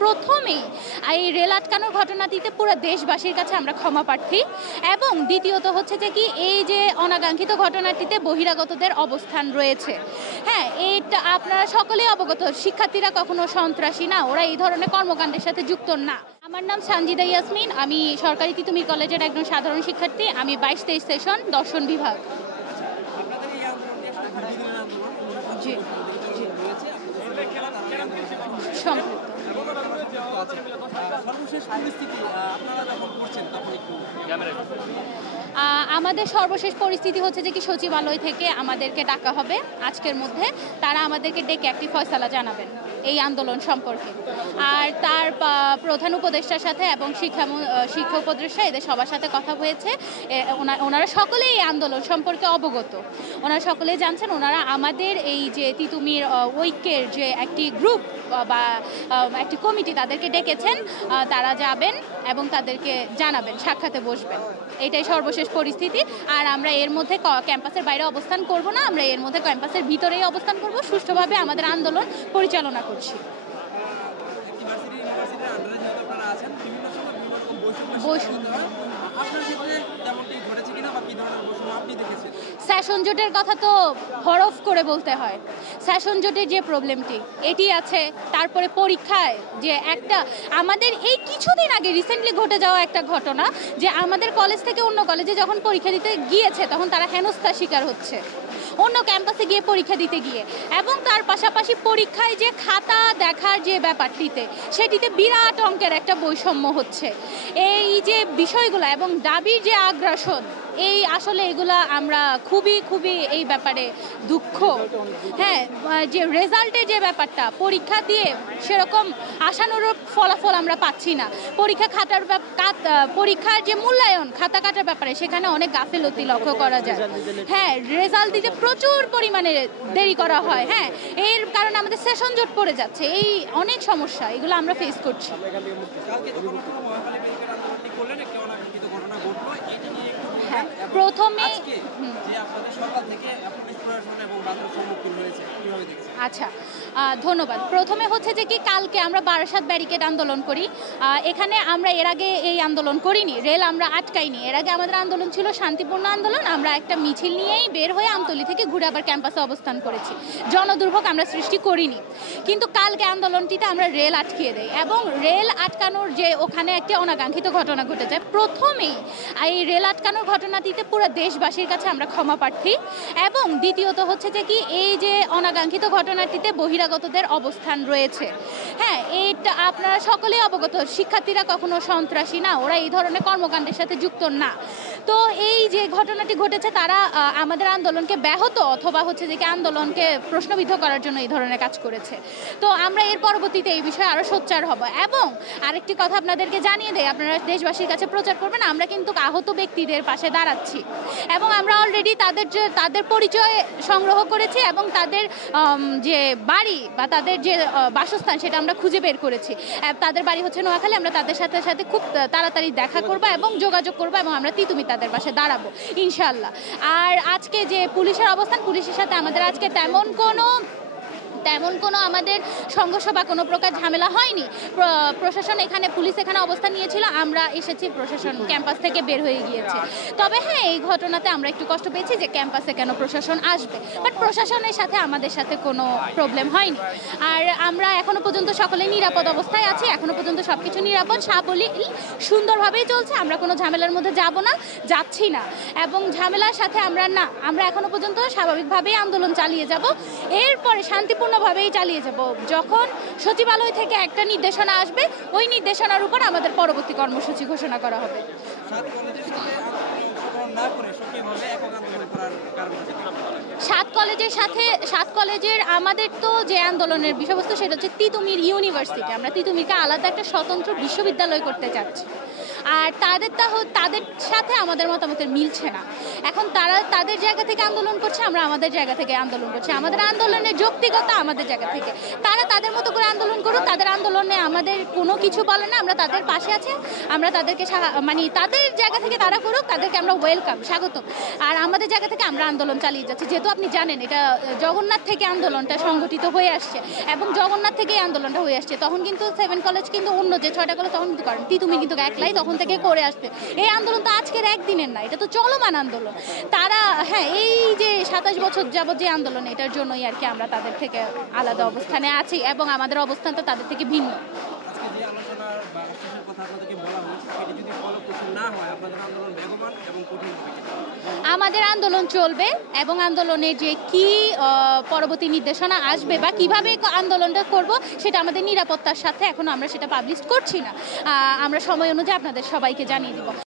প্রথমেই এই রেল আটকানোর ঘটনাটিতে পুরো দেশবাসীর কাছে আমরা ক্ষমা প্রার্থী, এবং দ্বিতীয়ত হচ্ছে যে কি এই যে অনাকাঙ্ক্ষিত ঘটনাটিতে বহিরাগতদের অবস্থান রয়েছে। হ্যাঁ, এটা আপনারা সকলেই অবগত, শিক্ষার্থীরা কখনো সন্ত্রাসী না, ওরা এই ধরনের কর্মকাণ্ডের সাথে যুক্ত না। আমার নাম সানজিদা ইয়াসমিন, আমি সরকারি তিতুমির কলেজের একজন সাধারণ শিক্ষার্থী, আমি 22-23 সেশন দর্শন বিভাগ। জি সম্পৃক্ত। আমাদের সর্বশেষ পরিস্থিতি হচ্ছে যে কি সচিবালয় থেকে আমাদেরকে ডাকা হবে আজকের মধ্যে, তারা আমাদেরকে ডেকে একটি ফয়সালা জানাবেন এই আন্দোলন সম্পর্কে। আর তার প্রধান উপদেষ্টার সাথে এবং শিক্ষা উপদেষ্টা এদের সবার সাথে কথা হয়েছে। ওনারা সকলেই এই আন্দোলন সম্পর্কে অবগত, ওনারা সকলেই জানছেন। ওনারা আমাদের এই যে তিতুমির ঐক্যের যে একটি গ্রুপ বা একটি কমিটি তাদেরকে ডেকেছেন, তারা যাবেন এবং তাদেরকে জানাবেন, সাক্ষাতে বসবেন। এটাই সর্বশেষ পরিস্থিতি। আর আমরা এর মধ্যে ক্যাম্পাসের বাইরে অবস্থান করব না, আমরা এর মধ্যে ক্যাম্পাসের ভিতরেই অবস্থান করব, সুষ্ঠুভাবে আমাদের আন্দোলন পরিচালনা করছি। সেশন জোটের কথা তো হরফ করে বলতে হয়। সেশন জোটের যে প্রবলেমটি এটি আছে, তারপরে পরীক্ষায় যে একটা আমাদের এই কিছুদিন আগে রিসেন্টলি ঘটে যাওয়া একটা ঘটনা, যে আমাদের কলেজ থেকে অন্য কলেজে যখন পরীক্ষা দিতে গিয়েছে তখন তারা হেনস্থার শিকার হচ্ছে অন্য ক্যাম্পাসে গিয়ে পরীক্ষা দিতে গিয়ে, এবং তার পাশাপাশি পরীক্ষায় যে খাতা দেখার যে ব্যাপারটিতে সেটিতে বিরাট অঙ্কের একটা বৈষম্য হচ্ছে। এই যে বিষয়গুলো এবং দাবির যে আগ্রাসন, এই আসলে এগুলা আমরা খুবই এই ব্যাপারে দুঃখ। হ্যাঁ, যে রেজাল্টের যে ব্যাপারটা, পরীক্ষা দিয়ে সেরকম আশানুরূপ ফলাফল আমরা পাচ্ছি না। পরীক্ষার যে মূল্যায়ন খাতা কাটার ব্যাপারে সেখানে অনেক গাফিলতি লক্ষ্য করা যায়। হ্যাঁ, রেজাল্ট দিতে প্রচুর পরিমাণে দেরি করা হয়। হ্যাঁ, এর কারণে আমাদের সেশন জট পড়ে যাচ্ছে, এই অনেক সমস্যা, এগুলো আমরা ফেস করছি। প্রথমে আচ্ছা, ধন্যবাদ। প্রথমে হচ্ছে যে কি কালকে আমরা বারাসাত ব্যারিকেড আন্দোলন করি। এখানে আমরা এর আগে এই আন্দোলন করিনি, রেল আমরা আটকাইনি। এর আগে আমাদের আন্দোলন ছিল শান্তিপূর্ণ আন্দোলন, আমরা একটা মিছিল নিয়েই বের হয়ে আমতলী থেকে ঘুরে আবার ক্যাম্পাসে অবস্থান করেছি। জনদুর্ভোগ আমরা সৃষ্টি করিনি, কিন্তু কালকে আন্দোলনটিতে আমরা রেল আটকিয়ে দেই, এবং রেল আটকানোর যে ওখানে একটি অনাকাঙ্ক্ষিত ঘটনা ঘটে যায়। প্রথমেই এই রেল আটকানোর ঘটনাটিতে পুরো দেশবাসীর কাছে আমরা ক্ষমা প্রার্থী, এবং দ্বিতীয়ত হচ্ছে যে কি এই যে অনাকাঙ্ক্ষিত ঘটনাটিতে বহিরাগতদের অবস্থান রয়েছে। হ্যাঁ, এটা আপনারা সকলেই অবগত, শিক্ষার্থীরা কখনো সন্ত্রাসী না, ওরা এই ধরনের কর্মকাণ্ডের সাথে যুক্ত না। তো এই যে ঘটনাটি ঘটেছে, তারা আমাদের আন্দোলনকে ব্যাহত অথবা হচ্ছে যে কি আন্দোলনকে প্রশ্নবিদ্ধ করার জন্য এই ধরনের কাজ করেছে। তো আমরা এর পরবর্তীতে এই বিষয়ে আরও সোচ্চার হব। এবং আরেকটি কথা আপনাদেরকে জানিয়ে দেয়, আপনারা দেশবাসীর কাছে প্রচার করবেন, আমরা কিন্তু আহত ব্যক্তিদের পাশে দাঁড়াচ্ছি, এবং আমরা অলরেডি তাদের পরিচয় সংগ্রহ করেছি, এবং তাদের যে বাড়ি বা তাদের যে বাসস্থান সেটা আমরা খুঁজে বের করেছি। তাদের বাড়ি হচ্ছে নোয়াখালী। আমরা তাদের সাথে খুব তাড়াতাড়ি দেখা করবো এবং যোগাযোগ করবো, এবং আমরা তিতুমি তাদের পাশে দাঁড়াবো ইনশাল্লাহ। আর আজকে যে পুলিশের অবস্থান, পুলিশের সাথে আমাদের আজকে তেমন কোনো আমাদের সংঘর্ষ বা কোনো প্রকার ঝামেলা হয়নি। প্রশাসন এখানে, পুলিশ এখানে অবস্থান নিয়েছিল, আমরা এসেছি, প্রশাসন ক্যাম্পাস থেকে বের হয়ে গিয়েছে। তবে হ্যাঁ, এই ঘটনাতে আমরা একটু কষ্ট পেয়েছি যে ক্যাম্পাসে কেন প্রশাসন আসবে, বাট প্রশাসনের সাথে আমাদের সাথে কোনো প্রবলেম হয়নি। আর আমরা এখনো পর্যন্ত সকলে নিরাপদ অবস্থায় আছি, এখনো পর্যন্ত সব কিছু নিরাপদ, সাবলীল, সুন্দরভাবেই চলছে। আমরা কোনো ঝামেলার মধ্যে যাব না, যাচ্ছি না, এবং ঝামেলার সাথে আমরা এখনো পর্যন্ত স্বাভাবিকভাবেই আন্দোলন চালিয়ে যাব। এরপরে শান্তিপূর্ণভাবেই চালিয়ে যাব। যখন সচিবালয় থেকে একটা নির্দেশনা আসবে, ওই নির্দেশনার উপর আমাদের পরবর্তী কর্মসূচি ঘোষণা করা হবে। সাত কলেজের আমাদের তো যে আন্দোলনের বিষয়বস্তু সেটা হচ্ছে তিতুমির ইউনিভার্সিটি। আমরা তিতুমিরকে আলাদা একটা স্বতন্ত্র বিশ্ববিদ্যালয় করতে চাচ্ছি, আর তাদের সাথে আমাদের মতামতের মিলছে না। এখন তারা তাদের জায়গা থেকে আন্দোলন করছে, আমরা আমাদের জায়গা থেকে আন্দোলন করছি। আমাদের আন্দোলনের যৌক্তিকতা আমাদের জায়গা থেকে, তারা তাদের মতো করে আন্দোলন করুক, তাদের আন্দোলনে আমাদের কোনো কিছু বলে না, আমরা তাদের পাশে আছি। আমরা তাদেরকে তাদের জায়গা থেকে তারা করুক, তাদেরকে আমরা ওয়েলকাম, স্বাগত। আর আমাদের জায়গা থেকে আমরা আন্দোলন চালিয়ে যাচ্ছি, যেহেতু তো আপনি জানেন এটা জগন্নাথ থেকে আন্দোলনটা সংগঠিত হয়ে আসছে এবং জগন্নাথ থেকেই আন্দোলনটা হয়ে আসছে। তখন কিন্তু 7 কলেজ কিন্তু অন্য যে 6টা কলেজ তখন কিন্তু করেন, তুমি কিন্তু একলাই তখন থেকে করে আসছে। এই আন্দোলন তো আজকের একদিনের না, এটা তো চলমান আন্দোলন। তারা হ্যাঁ এই যে 27 বছর যাবত যে আন্দোলন, এটার জন্যই আর কি আমরা তাদের থেকে আলাদা অবস্থানে আছি এবং আমাদের অবস্থান তো তাদের থেকে ভিন্ন। আজকে যে আলোচনার বা আশ্বাসের কথা আপনাদেরকে বলা হয়েছে, সেটি যদি ফলপ্রসূ না হয় আপনাদের আন্দোলন বেগবান এবং কঠিন হবে কিনা? আমাদের আন্দোলন চলবে এবং আন্দোলনের যে কি পরবর্তী নির্দেশনা আসবে বা কিভাবে আন্দোলনটা করব সেটা আমাদের নিরাপত্তার সাথে এখন আমরা সেটা পাবলিশ করছি না। আমরা সময় অনুযায়ী আপনাদের সবাইকে জানিয়ে দিব।